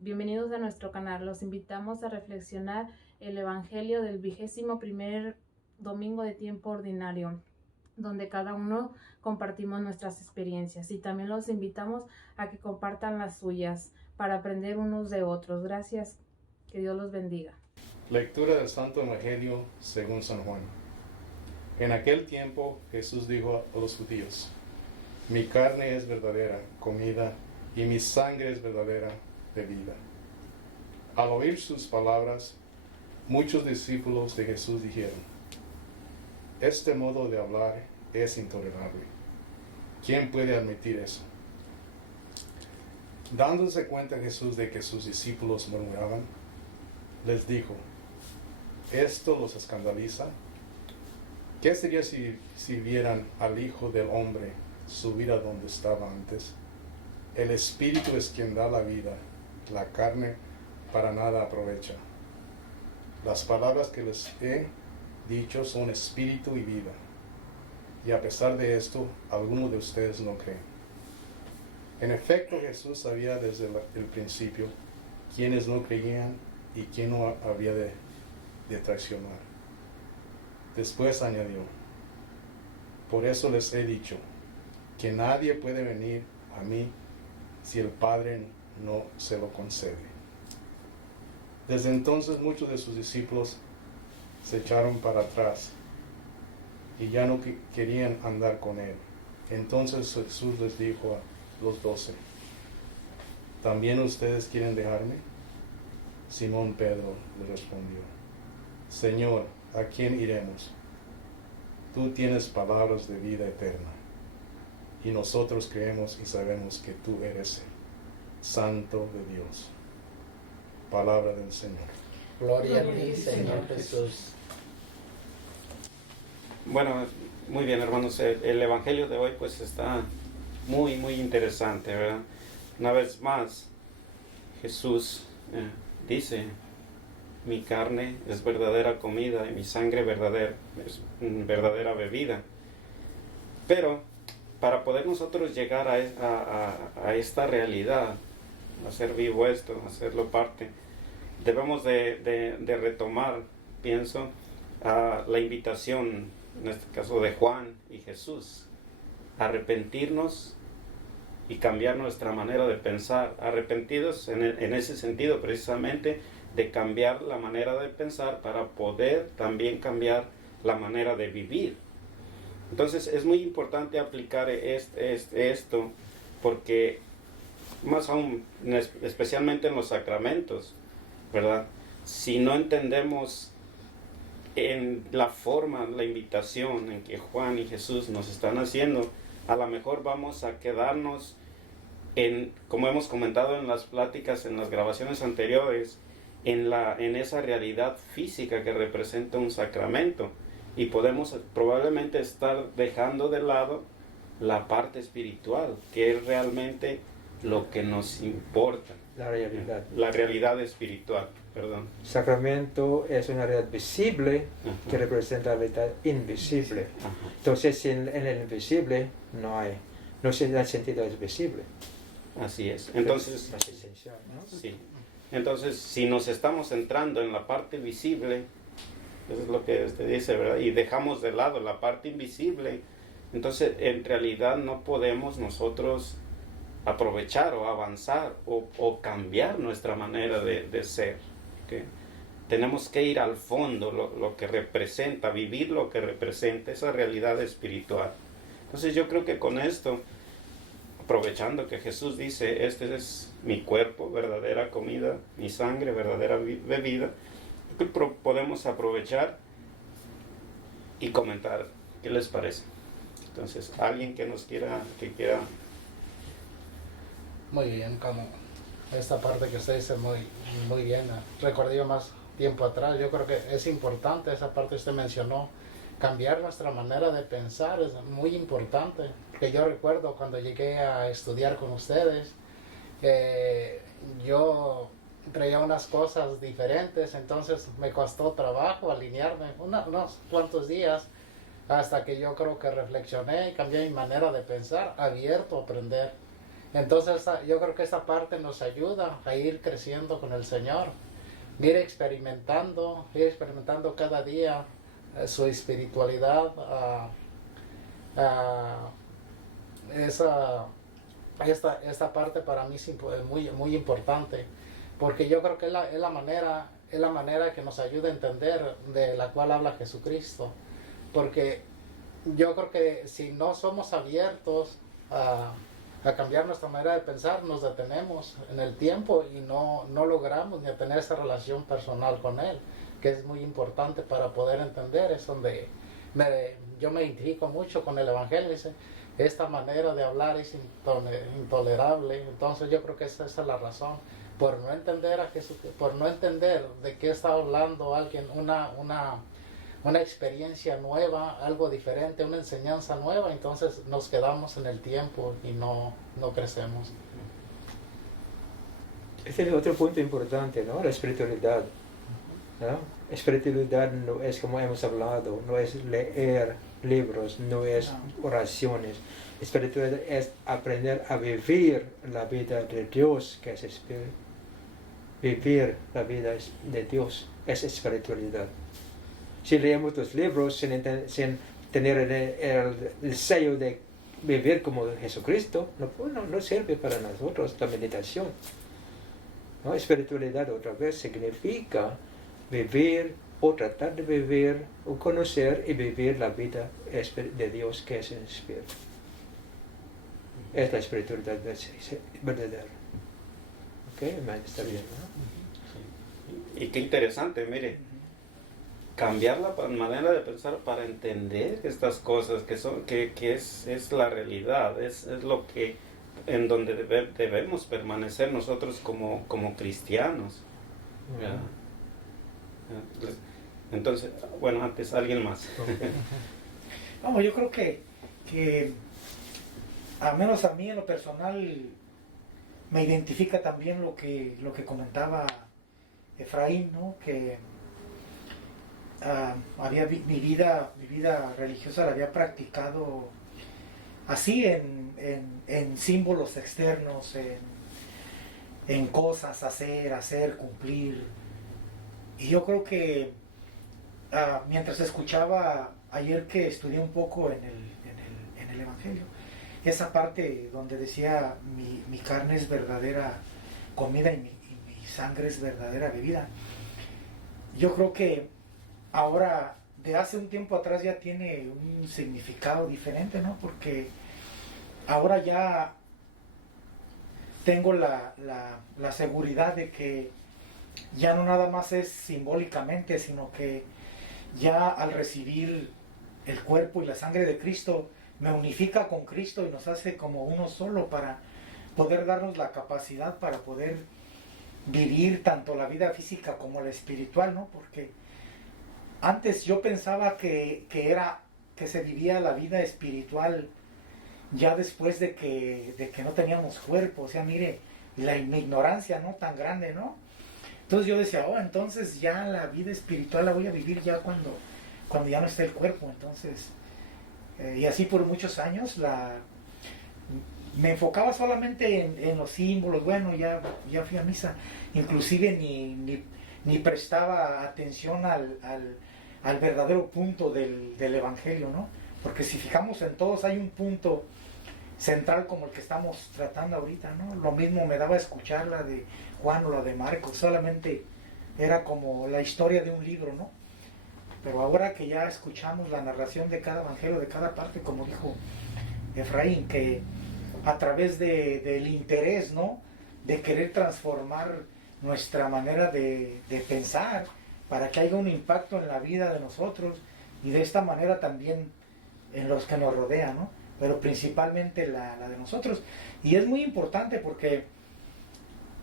Bienvenidos a nuestro canal. Los invitamos a reflexionar el Evangelio del 21º domingo de tiempo ordinario, donde cada uno compartimos nuestras experiencias, y también los invitamos a que compartan las suyas para aprender unos de otros. Gracias. Que Dios los bendiga. Lectura del Santo Evangelio según San Juan. En aquel tiempo Jesús dijo a los judíos: mi carne es verdadera comida y mi sangre es verdadera bebida. Al oír sus palabras, muchos discípulos de Jesús dijeron: este modo de hablar es intolerable. ¿Quién puede admitir eso? Dándose cuenta Jesús de que sus discípulos murmuraban, les dijo: ¿esto los escandaliza? ¿Qué sería si vieran al Hijo del Hombre subir a donde estaba antes? El Espíritu es quien da la vida, la carne para nada aprovecha. Las palabras que les he dicho son espíritu y vida, y a pesar de esto, algunos de ustedes no creen. En efecto, Jesús sabía desde el principio quiénes no creían y quién no había de traicionar. Después añadió: por eso les he dicho que nadie puede venir a mí si el Padre no se lo concede. Desde entonces muchos de sus discípulos se echaron para atrás y ya no querían andar con él. Entonces Jesús les dijo a los 12: ¿también ustedes quieren dejarme? Simón Pedro le respondió: Señor, ¿a quién iremos? Tú tienes palabras de vida eterna, y nosotros creemos y sabemos que tú eres el Santo de Dios. Palabra del Señor. Gloria a ti, Señor Jesús. Bueno, muy bien, hermanos. El Evangelio de hoy pues está muy interesante, ¿verdad? Una vez más, Jesús dice: mi carne es verdadera comida y mi sangre es verdadera bebida. Pero para poder nosotros llegar a esta realidad, hacer vivo esto, hacerlo parte, debemos de retomar, pienso, la invitación, en este caso de Juan y Jesús, arrepentirnos y cambiar nuestra manera de pensar. Arrepentidos en ese sentido precisamente, de cambiar la manera de pensar para poder también cambiar la manera de vivir. Entonces es muy importante aplicar esto, porque más aún, especialmente en los sacramentos, ¿verdad? Si no entendemos en la forma, la invitación en que Juan y Jesús nos están haciendo, a lo mejor vamos a quedarnos como hemos comentado en las pláticas, en las grabaciones anteriores, en esa realidad física que representa un sacramento, y podemos probablemente estar dejando de lado la parte espiritual, que es realmente lo que nos importa. La realidad espiritual, perdón. Sacramento es una realidad visible que representa la realidad invisible. Entonces, en el invisible no se da sentido, es visible. Así es. Entonces, es esencial, ¿no? sí. Entonces, si nos estamos centrando en la parte visible, eso es lo que usted dice, ¿verdad? Y dejamos de lado la parte invisible, entonces en realidad no podemos nosotros aprovechar o avanzar o cambiar nuestra manera de ser, ¿okay? Tenemos que ir al fondo, lo que representa, vivir lo que representa esa realidad espiritual. Entonces yo creo que con esto, aprovechando que Jesús dice: este es mi cuerpo, verdadera comida, mi sangre, verdadera bebida, podemos aprovechar y comentar qué les parece. Entonces, alguien que quiera. Muy bien, como esta parte que usted dice muy bien. Recordé yo más tiempo atrás, yo creo que es importante esa parte que usted mencionó, cambiar nuestra manera de pensar es muy importante. Que yo recuerdo cuando llegué a estudiar con ustedes, yo creía unas cosas diferentes, entonces me costó trabajo alinearme unos cuantos días, hasta que yo creo que reflexioné y cambié mi manera de pensar, abierto a aprender. Entonces yo creo que esta parte nos ayuda a ir creciendo con el Señor, ir experimentando cada día su espiritualidad. Esta parte para mí es muy, muy importante, porque yo creo que es la manera que nos ayuda a entender de la cual habla Jesucristo, porque yo creo que si no somos abiertos a cambiar nuestra manera de pensar, nos detenemos en el tiempo y no logramos ni tener esa relación personal con Él, que es muy importante para poder entender. Es donde yo me identifico mucho con el Evangelio. Dice, esta manera de hablar es intolerable. Entonces yo creo que esa es la razón, por no entender a Jesús, por no entender de qué está hablando alguien, una experiencia nueva, algo diferente, una enseñanza nueva. Entonces nos quedamos en el tiempo y no crecemos. Este es otro punto importante, ¿no? La espiritualidad, ¿no? Espiritualidad no es, como hemos hablado, no es leer libros, no es oraciones. Espiritualidad es aprender a vivir la vida de Dios, que es espíritu. Vivir la vida de Dios es espiritualidad. Si leemos los libros sin tener el sello de vivir como Jesucristo, no sirve para nosotros la meditación, ¿no? Espiritualidad otra vez significa vivir o tratar de vivir o conocer y vivir la vida de Dios, que es el Espíritu. Es la espiritualidad verdadera. ¿Ok? Está bien, ¿no? Y qué interesante, mire, cambiar la manera de pensar para entender estas cosas que es la realidad, es lo que en donde debemos permanecer nosotros como cristianos. Entonces, bueno, antes alguien más. Vamos, yo creo que al menos a mí en lo personal me identifica también lo que comentaba Efraín, ¿no? Que mi vida religiosa la había practicado así en símbolos externos, en cosas, hacer, cumplir. Y yo creo que mientras escuchaba ayer que estudié un poco en el Evangelio, esa parte donde decía mi carne es verdadera comida y mi sangre es verdadera bebida, yo creo que ahora, de hace un tiempo atrás, ya tiene un significado diferente, ¿no? Porque ahora ya tengo la seguridad de que ya no nada más es simbólicamente, sino que ya al recibir el cuerpo y la sangre de Cristo, me unifica con Cristo y nos hace como uno solo, para poder darnos la capacidad para poder vivir tanto la vida física como la espiritual, ¿no? Porque antes yo pensaba que se vivía la vida espiritual ya después de que no teníamos cuerpo. O sea, mire, mi ignorancia, ¿no? Tan grande, ¿no? Entonces yo decía, entonces ya la vida espiritual la voy a vivir ya cuando ya no esté el cuerpo. Entonces, y así por muchos años me enfocaba solamente en los símbolos. Bueno, ya fui a misa, inclusive ni prestaba atención al verdadero punto del Evangelio, ¿no? Porque si fijamos en todos hay un punto central como el que estamos tratando ahorita, ¿no? Lo mismo me daba escuchar la de Juan o la de Marcos, solamente era como la historia de un libro, ¿no? Pero ahora que ya escuchamos la narración de cada evangelio, de cada parte, como dijo Efraín, que a través del interés, ¿no? De querer transformar nuestra manera de pensar, para que haya un impacto en la vida de nosotros y de esta manera también en los que nos rodean, ¿no? Pero principalmente la de nosotros. Y es muy importante porque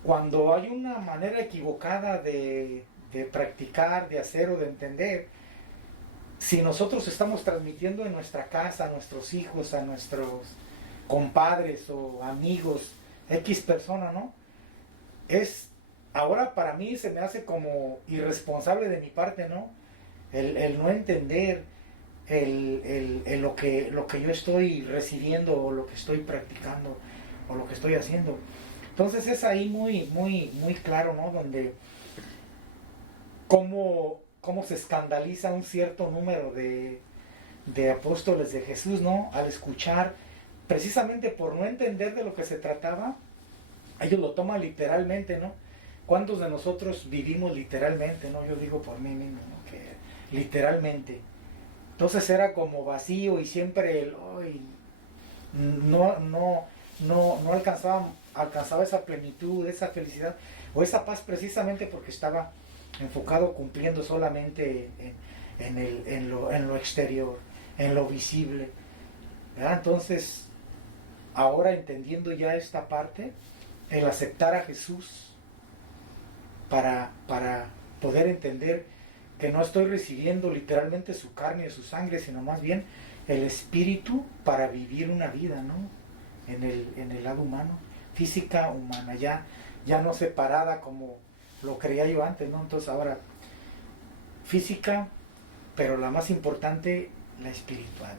cuando hay una manera equivocada de practicar, de hacer o de entender, si nosotros estamos transmitiendo en nuestra casa a nuestros hijos, a nuestros compadres o amigos, X persona, ¿no? Ahora para mí se me hace como irresponsable de mi parte, ¿no? El no entender lo que yo estoy recibiendo o lo que estoy practicando. o lo que estoy haciendo. Entonces es ahí muy claro, ¿no? Donde cómo se escandaliza un cierto número de apóstoles de Jesús, ¿no? Al escuchar, precisamente por no entender de lo que se trataba, ellos lo toman literalmente, ¿no? ¿Cuántos de nosotros vivimos literalmente, no? Yo digo por mí mismo, ¿no? Que literalmente. Entonces era como vacío y siempre no alcanzaba esa plenitud, esa felicidad o esa paz, precisamente porque estaba enfocado cumpliendo solamente en lo exterior, en lo visible, ¿verdad? Entonces, ahora entendiendo ya esta parte, el aceptar a Jesús para poder entender que no estoy recibiendo literalmente su carne y su sangre, sino más bien el espíritu para vivir una vida, ¿no? En el lado humano, física, humana, ya no separada como lo creía yo antes, ¿no? Entonces ahora física, pero la más importante, la espiritual.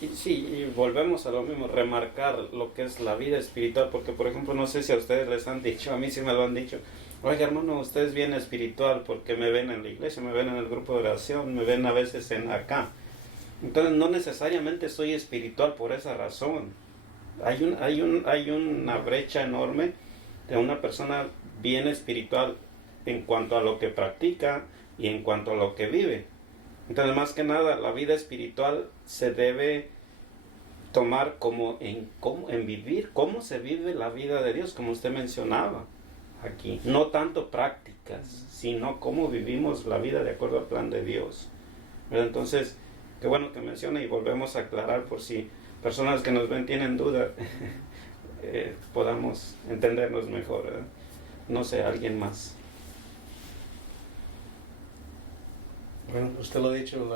Y sí, y volvemos a lo mismo, remarcar lo que es la vida espiritual, porque por ejemplo, no sé si a ustedes les han dicho, a mí sí me lo han dicho, oiga hermano, usted es bien espiritual porque me ven en la iglesia, me ven en el grupo de oración, me ven a veces acá. Entonces no necesariamente soy espiritual por esa razón. Hay una brecha enorme de una persona bien espiritual en cuanto a lo que practica y en cuanto a lo que vive. Entonces, más que nada, la vida espiritual se debe tomar como en vivir, cómo se vive la vida de Dios, como usted mencionaba aquí. No tanto prácticas, sino cómo vivimos la vida de acuerdo al plan de Dios. ¿Verdad? Entonces, qué bueno que menciona y volvemos a aclarar por si personas que nos ven tienen duda, podamos entendernos mejor, ¿verdad? No sé, alguien más. Bueno, usted lo ha dicho,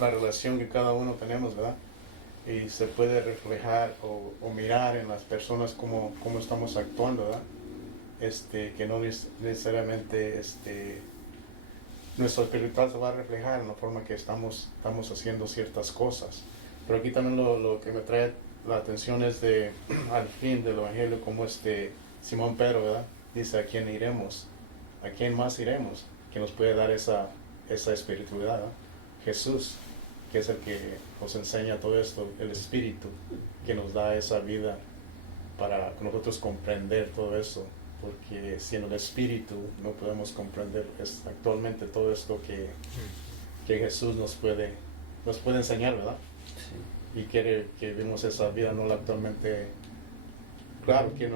la relación que cada uno tenemos, ¿verdad? Y se puede reflejar o mirar en las personas cómo estamos actuando, ¿verdad? Que no necesariamente nuestro espiritual se va a reflejar en la forma que estamos haciendo ciertas cosas. Pero aquí también lo que me trae la atención es al fin del Evangelio, como Simón Pedro, ¿verdad? Dice, ¿a quién iremos? ¿A quién más iremos? Que nos puede dar esa espiritualidad, ¿no? Jesús, que es el que nos enseña todo esto, el Espíritu, que nos da esa vida para nosotros comprender todo eso, porque sin el Espíritu no podemos comprender actualmente todo esto que Jesús nos puede enseñar, ¿verdad? Sí. Y quiere que vivamos esa vida, no la actualmente, claro, que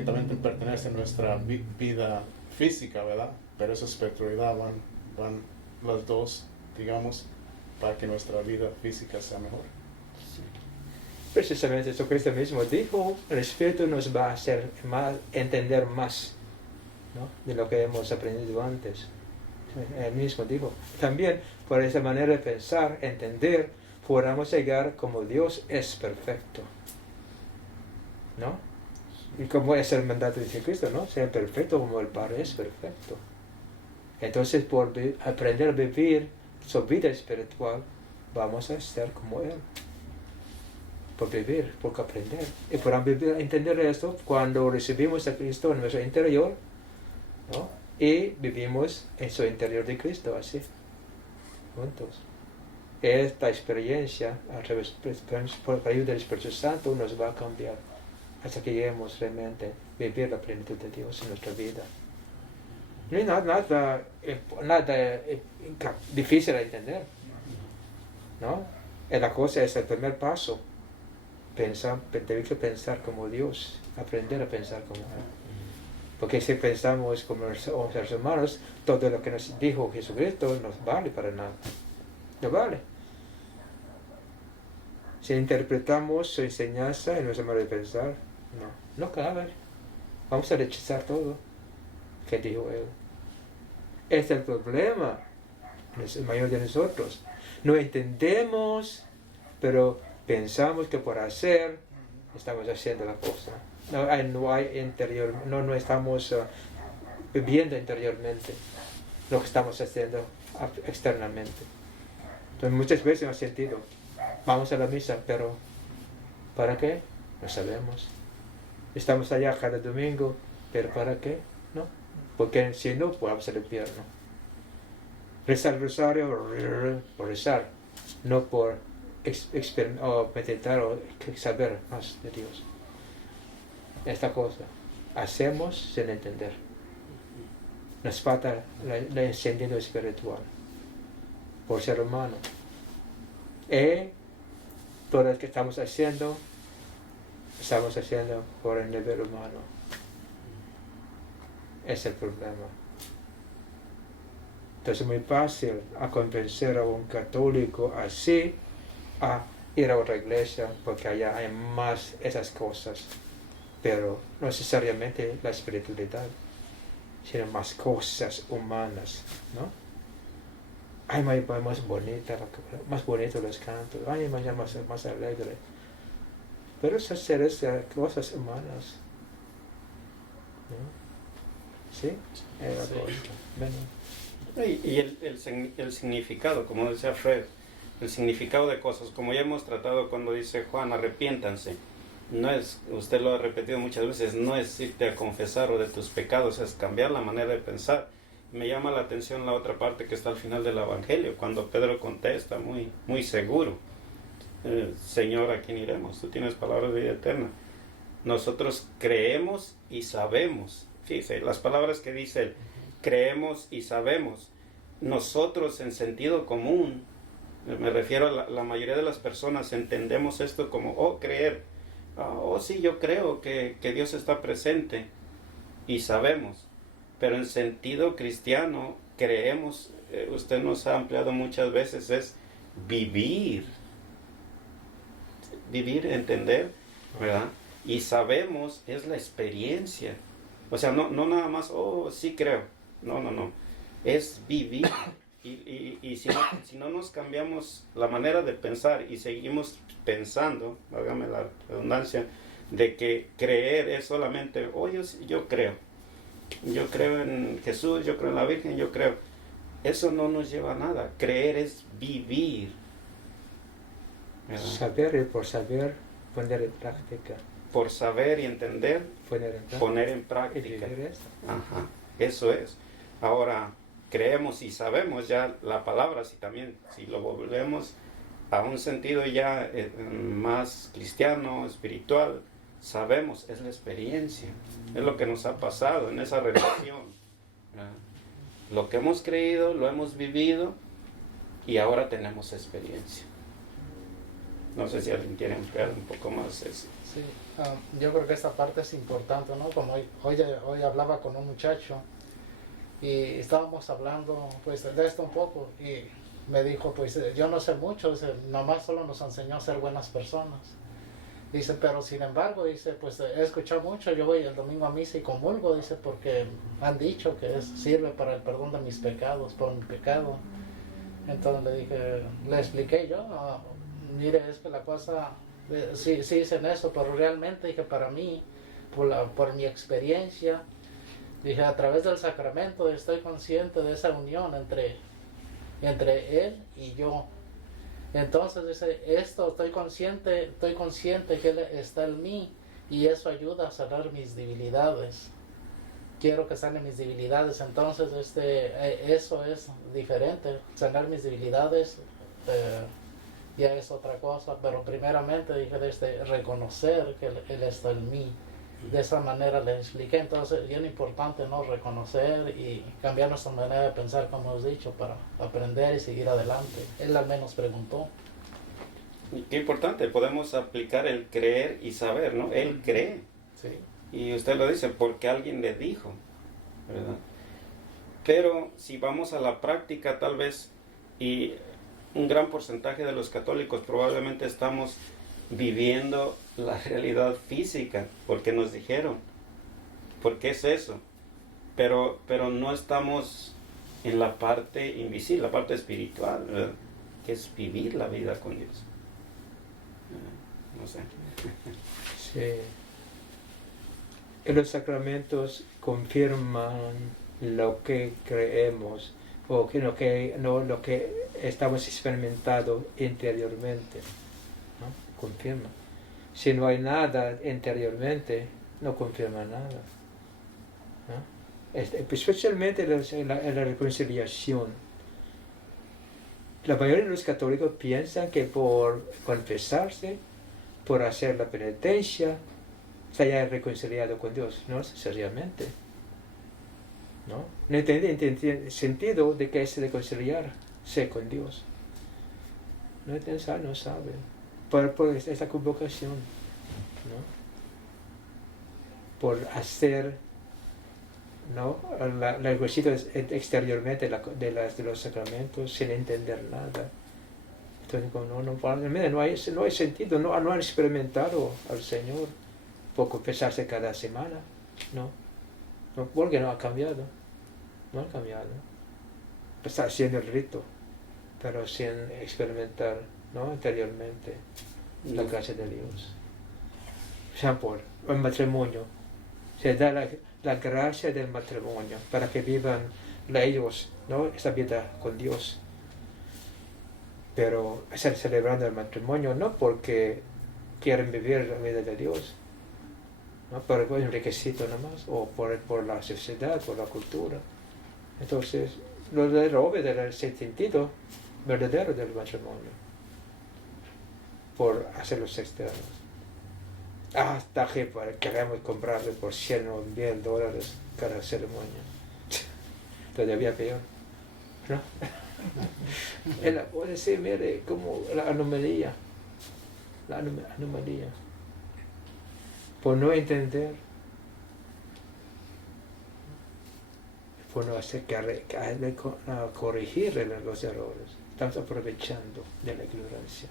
también pertenece a nuestra vida física, ¿verdad? Pero esa espiritualidad van las dos, digamos, para que nuestra vida física sea mejor. Sí. Precisamente Jesucristo mismo dijo, el Espíritu nos va a hacer entender más, ¿no? De lo que hemos aprendido antes. Él mismo dijo. También, por esa manera de pensar, entender, podamos llegar como Dios es perfecto, ¿no? Y como es el mandato de Jesucristo, ¿no? Ser perfecto como el Padre es perfecto. Entonces, por aprender a vivir su vida espiritual, vamos a ser como Él. Por vivir, por aprender. Y por entender esto, cuando recibimos a Cristo en nuestro interior, ¿no? Y vivimos en su interior de Cristo, así, juntos. Esta experiencia, a través por ayuda del Espíritu Santo, nos va a cambiar hasta que lleguemos realmente a vivir la plenitud de Dios en nuestra vida. No hay nada difícil de entender, ¿no? La cosa es el primer paso. Tenemos que pensar como Dios, aprender a pensar como Él. Porque si pensamos como seres humanos, todo lo que nos dijo Jesucristo no vale para nada. No vale. Si interpretamos su enseñanza en nuestra manera de pensar, no cabe. Vamos a rechazar todo que dijo Él. Es el problema, es el mayor de nosotros. No entendemos, pero pensamos que por hacer estamos haciendo la cosa. No estamos viviendo interiormente lo que estamos haciendo externamente. Entonces muchas veces hemos sentido, vamos a la misa, pero ¿Para qué? No sabemos. Estamos allá cada domingo, pero ¿para qué? ¿No? Porque si no, pues vamos al infierno. Rezar el rosario por rezar, no por meditar o saber más de Dios. Esta cosa hacemos sin entender. Nos falta el encendido espiritual por ser humano. Y todo lo que estamos haciendo por el nivel humano. Es el problema. Entonces es muy fácil a convencer a un católico así a ir a otra iglesia porque allá hay más esas cosas, pero no necesariamente la espiritualidad, sino más cosas humanas, ¿no? Ay, más bonita, más bonito los cantos, ay, más alegre. Pero esas seres cosas humanas, ¿no? ¿Sí? Era Sí. cosa. Bueno. Y el significado, como decía Fred, el significado de cosas, como ya hemos tratado cuando dice Juan, arrepiéntanse. No es, usted lo ha repetido muchas veces, no es irte a confesar o de tus pecados, es cambiar la manera de pensar. Me llama la atención la otra parte que está al final del Evangelio, cuando Pedro contesta muy seguro, Señor, ¿a quién iremos? Tú tienes palabras de vida eterna. Nosotros creemos y sabemos. Fíjese, las palabras que dice él, creemos y sabemos. Nosotros en sentido común, me refiero a la mayoría de las personas, entendemos esto como, creer. Sí, yo creo que Dios está presente y sabemos. Pero en sentido cristiano, creemos, usted nos ha ampliado muchas veces, es vivir, entender, ¿verdad? Y sabemos, es la experiencia. O sea, no nada más, sí creo. No. Es vivir. Y si no nos cambiamos la manera de pensar y seguimos pensando, hágame la redundancia, de que creer es solamente, yo creo. Yo creo en Jesús, yo creo en la Virgen, yo creo. Eso no nos lleva a nada. Creer es vivir. ¿Verdad? Saber y por saber poner en práctica. Por saber y entender, poner en Y práctica. vivir eso. Ajá, eso es. Ahora, creemos y sabemos ya la palabra, si lo volvemos a un sentido ya más cristiano, espiritual, sabemos, es la experiencia, es lo que nos ha pasado en esa relación. ¿Verdad? Lo que hemos creído, lo hemos vivido y ahora tenemos experiencia. No sé si alguien quiere ampliar un poco más eso. Sí, yo creo que esta parte es importante, ¿no? Como hoy hablaba con un muchacho y estábamos hablando pues de esto un poco y me dijo, pues yo no sé mucho, dice, nomás solo nos enseñó a ser buenas personas. Dice, pero sin embargo, dice, pues he escuchado mucho, yo voy el domingo a misa y comulgo, dice, porque han dicho que sirve para el perdón de mis pecados, por mi pecado. Entonces le expliqué yo, mire, es que la cosa, sí dicen eso, pero realmente, dije, para mí, por mi experiencia, dije, a través del sacramento estoy consciente de esa unión entre él y yo. Entonces dice, estoy consciente que él está en mí y eso ayuda a sanar mis debilidades. Quiero que sane mis debilidades, entonces eso es diferente. Sanar mis debilidades ya es otra cosa, pero primeramente dije reconocer que él está en mí. De esa manera le expliqué, entonces es bien importante no reconocer y cambiar nuestra manera de pensar, como hemos dicho, para aprender y seguir adelante. Él al menos preguntó. Qué importante, podemos aplicar el creer y saber, ¿no? Él cree. Sí. Y usted lo dice porque alguien le dijo, ¿verdad? Pero si vamos a la práctica, tal vez, y un gran porcentaje de los católicos probablemente estamos viviendo la realidad física, porque nos dijeron, porque es eso, pero no estamos en la parte invisible, la parte espiritual, ¿verdad? Que es vivir la vida con Dios. No sé. Sí. Y los sacramentos confirman lo que creemos o lo que estamos experimentando interiormente, ¿no? Confirma. Si no hay nada interiormente, no confirma nada. ¿No? Especialmente en la reconciliación. La mayoría de los católicos piensan que por confesarse, por hacer la penitencia, se haya reconciliado con Dios. No necesariamente. No entiende el sentido de que es reconciliarse con Dios. No sabe. Por esa convocación, ¿no? Por hacer, ¿no?, el ejercicio exteriormente de los sacramentos sin entender nada. Entonces, no hay sentido, no han experimentado al Señor por confesarse cada semana, ¿no? Porque no ha cambiado. Está haciendo el rito, pero sin experimentar, ¿no?, interiormente la gracia de Dios. Por el matrimonio, se da la gracia del matrimonio para que vivan ellos, ¿no?, esta vida con Dios. Pero están celebrando el matrimonio no porque quieren vivir la vida de Dios, ¿no?, por un requisito nomás, o por la sociedad, por la cultura. Entonces, no le robe del sentido verdadero del matrimonio por hacer los externos. Hasta que queremos comprarle por $100 o $1,000 cada ceremonia. Todavía peor, ¿no? Él puede decir, mire, como la anomalía. Por no entender, por no hacer corregir los errores. Estamos aprovechando de la ignorancia.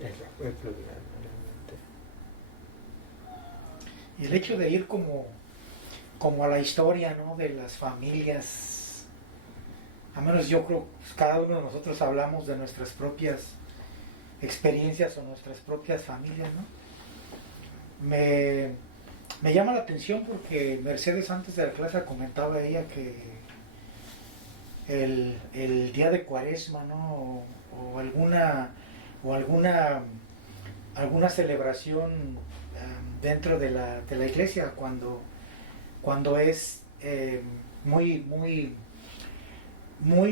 Es el problema, realmente. Y el hecho de ir como a la historia, ¿no?, de las familias, a menos yo creo que cada uno de nosotros hablamos de nuestras propias experiencias o nuestras propias familias, ¿no? Me llama la atención porque Mercedes antes de la clase comentaba ella que el día de Cuaresma, ¿no?, o alguna celebración dentro de la iglesia cuando es muy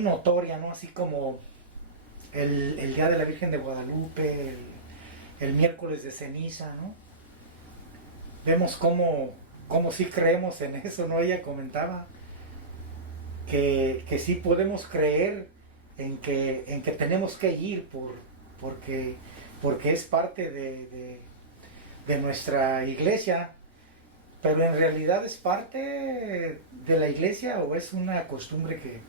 notoria, ¿no?, así como el día de la Virgen de Guadalupe, el miércoles de ceniza, ¿no? Vemos cómo sí creemos en eso, ¿no? Ella comentaba que sí podemos creer en que tenemos que ir porque es parte de nuestra iglesia, pero en realidad es parte de la iglesia o es una costumbre que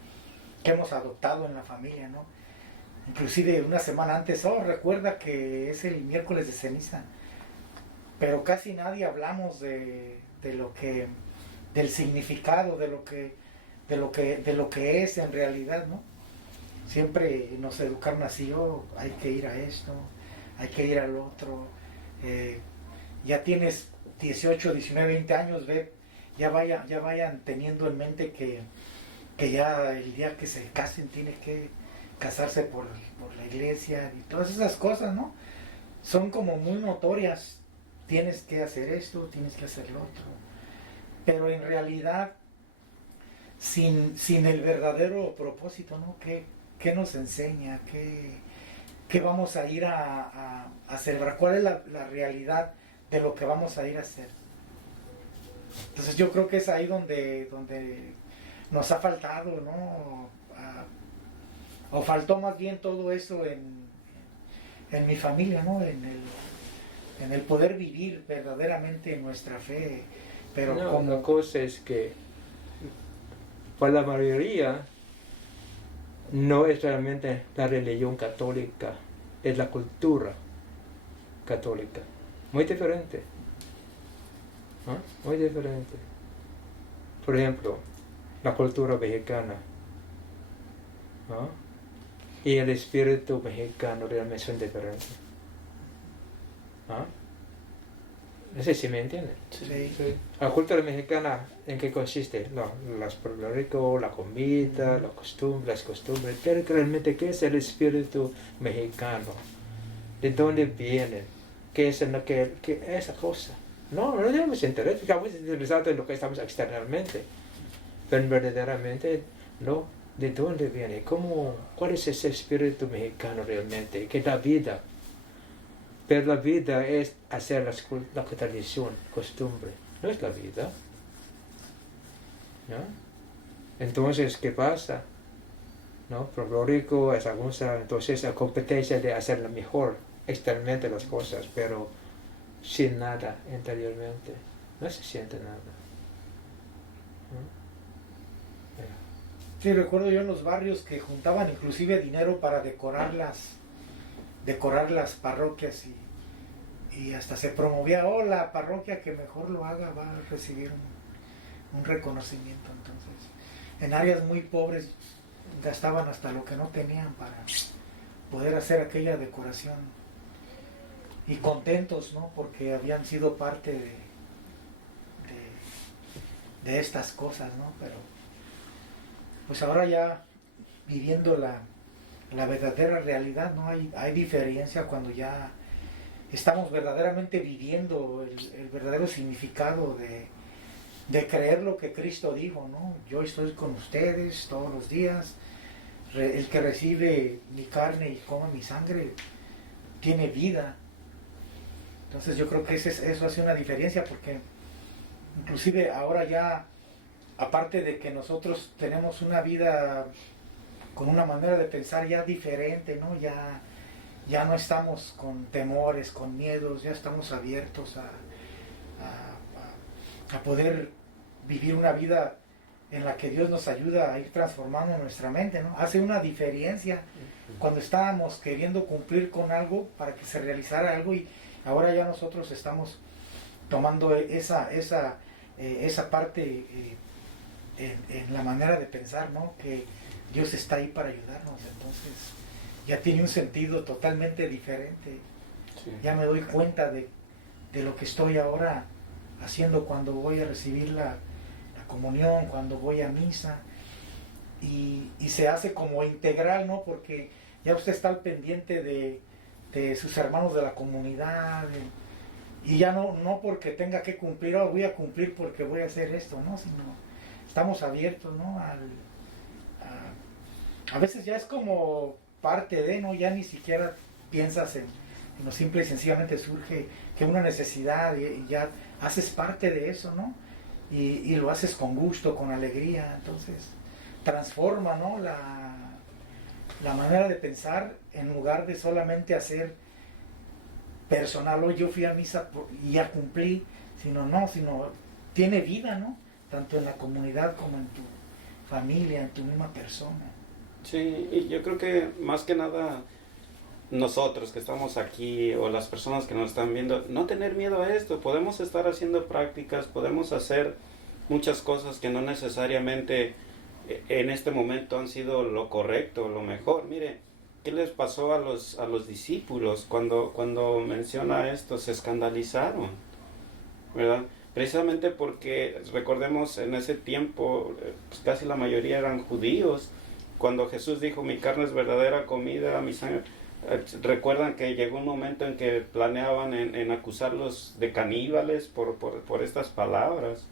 hemos adoptado en la familia, ¿no? Inclusive una semana antes, recuerda que es el miércoles de ceniza, pero casi nadie hablamos del significado, de lo que es en realidad, ¿no? Siempre nos educaron así, hay que ir a esto, hay que ir al otro, ya tienes 18, 19, 20 años, ya vayan teniendo en mente que ya el día que se casen tiene que casarse por la iglesia y todas esas cosas, ¿no? Son como muy notorias, tienes que hacer esto, tienes que hacer lo otro, pero en realidad sin el verdadero propósito, ¿no? ¿Qué nos enseña? ¿Qué vamos a ir a celebrar? ¿Cuál es la realidad de lo que vamos a ir a hacer? Entonces yo creo que es ahí donde nos ha faltado, ¿no? O faltó más bien todo eso en mi familia, ¿no? En el poder vivir verdaderamente nuestra fe. Pero la cosa es que para la mayoría no es realmente la religión católica, es la cultura católica. Muy diferente. ¿No? Muy diferente. Por ejemplo, la cultura mexicana, ¿no?, y el espíritu mexicano realmente son diferentes. ¿No? No sé si me entienden. Sí. La cultura mexicana, ¿en qué consiste? Los Puerto Rico, la comida, las costumbres, pero realmente, ¿qué es el espíritu mexicano? ¿De dónde vienen? ¿Qué es esa cosa? No tenemos interés, estamos interesados en lo que estamos externamente, pero verdaderamente no. ¿De dónde viene? ¿Cuál es ese espíritu mexicano realmente? ¿Qué es la vida? Pero la vida es hacer la tradición, costumbre, no es la vida. ¿No? Entonces, ¿qué pasa? ¿No? Folclórico es entonces la competencia de hacer lo mejor externamente las cosas, pero sin nada interiormente. No se siente nada. ¿No? Sí, recuerdo yo en los barrios que juntaban inclusive dinero para decorar las parroquias y hasta se promovía, la parroquia que mejor lo haga va a recibir un reconocimiento. Entonces, en áreas muy pobres gastaban hasta lo que no tenían para poder hacer aquella decoración y contentos, ¿no? Porque habían sido parte de estas cosas, ¿no? Pero pues ahora ya viviendo la verdadera realidad, ¿no? Hay diferencia cuando ya estamos verdaderamente viviendo el verdadero significado de creer lo que Cristo dijo, ¿no? Yo estoy con ustedes todos los días. El que recibe mi carne y come mi sangre tiene vida. Entonces yo creo que eso hace una diferencia, porque inclusive ahora ya, aparte de que nosotros tenemos una vida con una manera de pensar ya diferente, ¿no? Ya no estamos con temores, con miedos, ya estamos abiertos a poder vivir una vida en la que Dios nos ayuda a ir transformando nuestra mente, ¿no? Hace una diferencia cuando estábamos queriendo cumplir con algo para que se realizara algo, y ahora ya nosotros estamos tomando esa parte en la manera de pensar, ¿no? Que Dios está ahí para ayudarnos. Entonces ya tiene un sentido totalmente diferente. Sí. Ya me doy cuenta de lo que estoy ahora haciendo cuando voy a recibir la comunión, cuando voy a misa, y se hace como integral, ¿no? Porque ya usted está al pendiente de sus hermanos de la comunidad, y ya no porque tenga que cumplir, voy a cumplir porque voy a hacer esto, ¿no? Sino estamos abiertos, ¿no? A veces ya es como parte de, ¿no? Ya ni siquiera piensas en lo simple y sencillamente surge que una necesidad y ya haces parte de eso, ¿no? Y lo haces con gusto, con alegría. Entonces transforma, ¿no? la manera de pensar, en lugar de solamente hacer personal, hoy yo fui a misa y ya cumplí, sino tiene vida, ¿no? Tanto en la comunidad como en tu familia, en tu misma persona. Sí, y yo creo que más que nada nosotros que estamos aquí o las personas que nos están viendo, no tener miedo a esto. Podemos estar haciendo prácticas, podemos hacer muchas cosas que no necesariamente en este momento han sido lo correcto, lo mejor. Mire, ¿qué les pasó a los discípulos cuando menciona esto? Se escandalizaron, ¿verdad? Precisamente porque, recordemos, en ese tiempo pues casi la mayoría eran judíos. Cuando Jesús dijo, mi carne es verdadera comida, mi sangre... Recuerdan que llegó un momento en que planeaban en acusarlos de caníbales por estas palabras.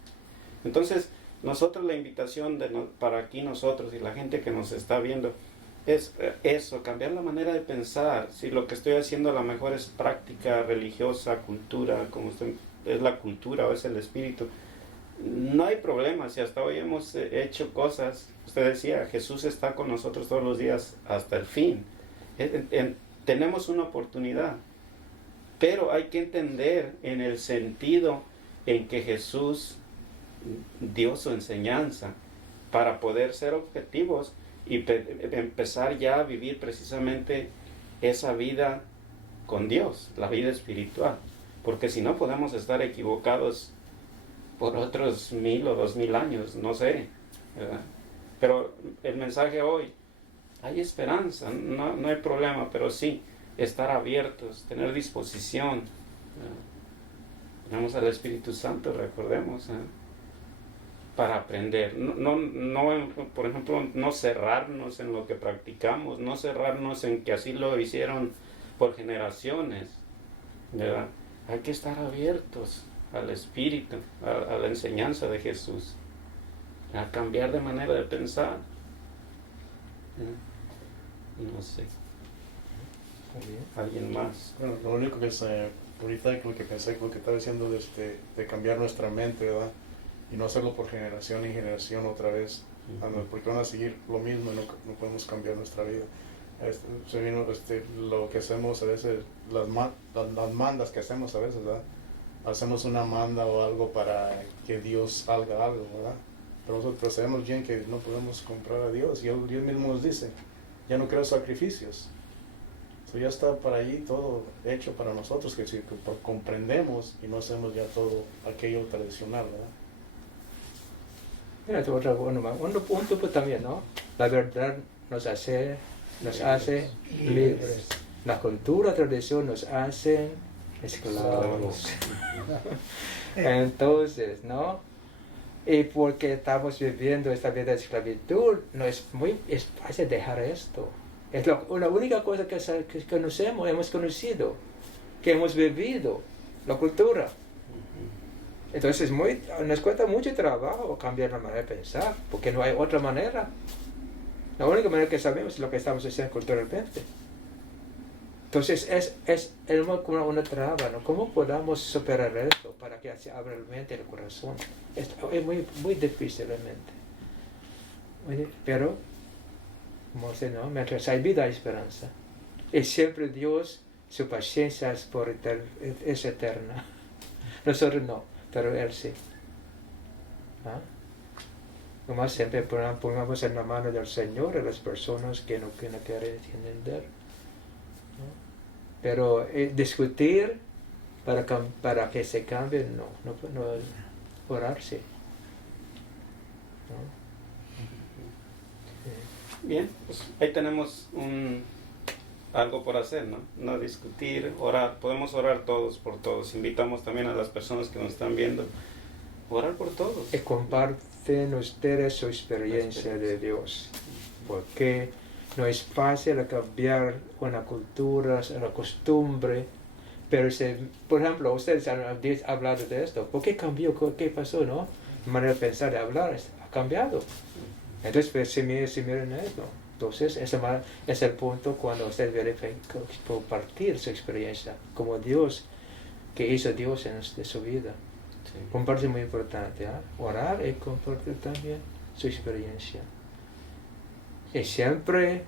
Entonces, nosotros la invitación para aquí nosotros y la gente que nos está viendo es eso, cambiar la manera de pensar. Si lo que estoy haciendo a lo mejor es práctica religiosa, cultura, como usted, es la cultura o es el espíritu, no hay problema. Si hasta hoy hemos hecho cosas, usted decía, Jesús está con nosotros todos los días hasta el fin. Tenemos una oportunidad, pero hay que entender en el sentido en que Jesús dio su enseñanza para poder ser objetivos y empezar ya a vivir precisamente esa vida con Dios, la vida espiritual, porque si no podemos estar equivocados por otros 1000 o 2000 años, no sé, ¿verdad? Pero el mensaje hoy, hay esperanza, no hay problema, pero sí estar abiertos, tener disposición. Tenemos al Espíritu Santo, recordemos, para aprender. Por ejemplo, no cerrarnos en lo que practicamos, no cerrarnos en que así lo hicieron por generaciones, ¿verdad? Hay que estar abiertos al Espíritu, a la enseñanza de Jesús, a cambiar de manera de pensar. No sé. Muy bien. ¿Alguien más? Bueno, lo único que ahorita lo que pensé, lo que estaba diciendo de cambiar nuestra mente, ¿verdad? Y no hacerlo por generación y generación otra vez, porque van a seguir lo mismo y no podemos cambiar nuestra vida. Lo que hacemos a veces, las mandas que hacemos a veces, ¿verdad? Hacemos una manda o algo para que Dios haga algo, ¿verdad? Pero nosotros sabemos bien que no podemos comprar a Dios, y Dios mismo nos dice, ya no quiero sacrificios. Ya está para allí todo hecho para nosotros, que si comprendemos y no hacemos ya todo aquello tradicional, ¿verdad? Mira, un punto pues, también, ¿no? La verdad nos hace libres. La cultura, tradición nos hacen esclavos. Entonces, ¿no? Y porque estamos viviendo esta vida de esclavitud, no es fácil dejar esto. Es la única cosa que conocemos, hemos conocido, que hemos vivido, la cultura. Entonces nos cuesta mucho trabajo cambiar la manera de pensar, porque no hay otra manera. La única manera que sabemos es lo que estamos haciendo culturalmente. Entonces es como una traba, ¿no? ¿Cómo podamos superar esto para que se abra la mente y el corazón? Es muy, muy difícil realmente. Pero, como se, ¿no? Mientras hay vida hay esperanza. Y siempre Dios, su paciencia es eterna. Nosotros no, pero Él sí. ¿Ah? Nomás siempre pongamos en la mano del Señor a las personas que no quieren entender. ¿No? Pero discutir para que se cambie, no orarse. ¿No? Bien, pues ahí tenemos algo por hacer, ¿no? No discutir, orar. Podemos orar todos por todos. Invitamos también a las personas que nos están viendo a orar por todos. Y comparten ustedes su experiencia de Dios, porque no es fácil cambiar una cultura, una costumbre, pero por ejemplo, ustedes han hablado de esto. ¿Por qué cambió? ¿Qué pasó, no? La manera de pensar, de hablar, ha cambiado. Entonces, pues, si miren esto, entonces ese es el punto cuando ustedes deben compartir su experiencia, como Dios, que hizo Dios de su vida. Sí. Compartir es muy importante, ¿eh? Orar y compartir también su experiencia. Y siempre,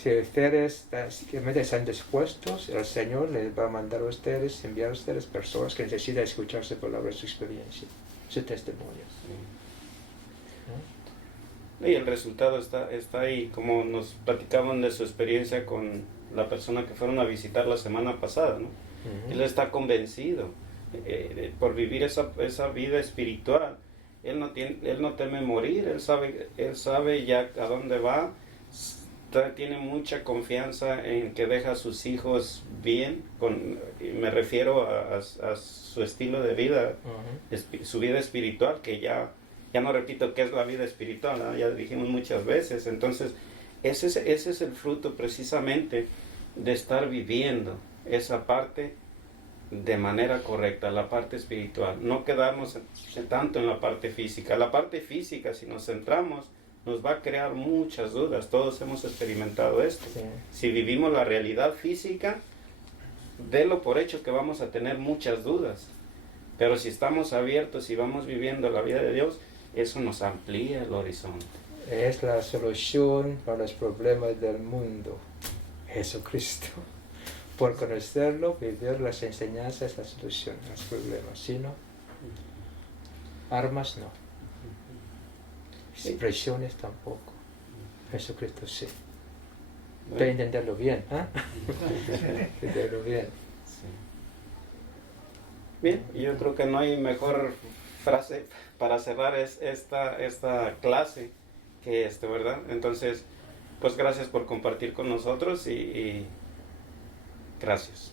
si ustedes están dispuestos, el Señor les va a mandar a ustedes, enviar a ustedes personas que necesitan escuchar su palabra, su experiencia, su testimonio. Y el resultado está ahí, como nos platicaban de su experiencia con la persona que fueron a visitar la semana pasada, ¿no? Él está convencido por vivir esa vida espiritual. Él no teme morir, él sabe ya a dónde va, tiene mucha confianza en que deja a sus hijos bien, me refiero a su estilo de vida, su vida espiritual, que ya no repito qué es la vida espiritual, ¿no? Ya dijimos muchas veces. Entonces ese es el fruto precisamente de estar viviendo esa parte de manera correcta, la parte espiritual, no quedarnos tanto en la parte física. La parte física, si nos centramos, nos va a crear muchas dudas. Todos hemos experimentado esto. Sí. Si vivimos la realidad física, délo por hecho que vamos a tener muchas dudas. Pero si estamos abiertos y vamos viviendo la vida de Dios, eso nos amplía el horizonte. Es la solución para los problemas del mundo, Jesucristo. Por conocerlo, vivir las enseñanzas, la solución a los problemas. Si no, armas no. Expresiones tampoco. Jesucristo sí. Debe entenderlo bien, ¿eh? Entenderlo bien. Sí. Bien, yo creo que no hay mejor frase para cerrar esta clase que ¿verdad? Entonces, pues gracias por compartir con nosotros y gracias.